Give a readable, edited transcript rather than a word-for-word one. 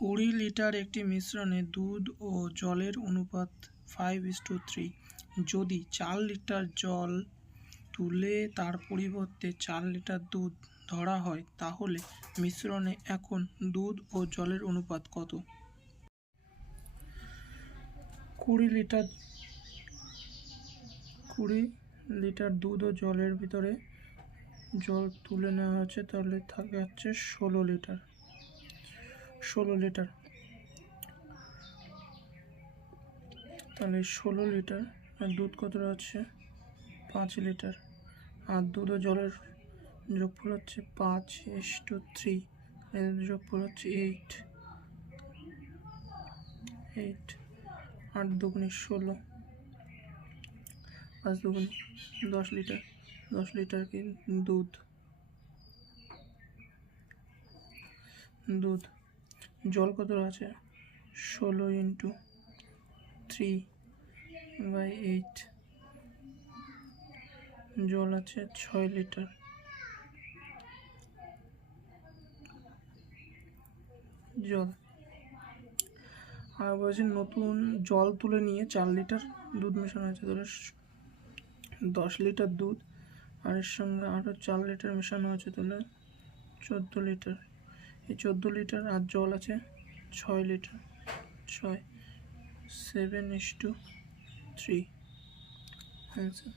20 litre একটি মিশ্রণে দুধ ও জলের অনুপাত 5:3। যদি 4 লিটার জল তুলে তার পরিবর্তে 4 লিটার দুধ ধরা হয় তাহলে মিশ্রণে এখন দুধ ও জলের অনুপাত কত? 20 লিটার দুধ ও জলের ভিতরে জল তুলে নেওয়া হচ্ছে, তাহলে থাকে হচ্ছে 16 লিটার। তাহলে 16 লিটার আর দুধ কতটা হচ্ছে 5 লিটার, আর দুধ ও জলের যোগফল হচ্ছে 5:3, এর যোগফল হচ্ছে 8। 8 দুগুণে 16, 5 দুগুণে 10 লিটার। 10 লিটার কি দুধ। জল কত আছে 16 × 3/8, জল আছে 6 লিটার। জল আর বলছে নতুন জল তুলে নিয়ে 4 লিটার দুধ মেশানো হয়েছে, তাহলে 10 লিটার দুধ আর এর সঙ্গে আরও 4 লিটার মেশানো হয়েছে, তাহলে 14 লিটার। এই 14 লিটার আর জল আছে 6 লিটার। 7:3 অ্যান্সার।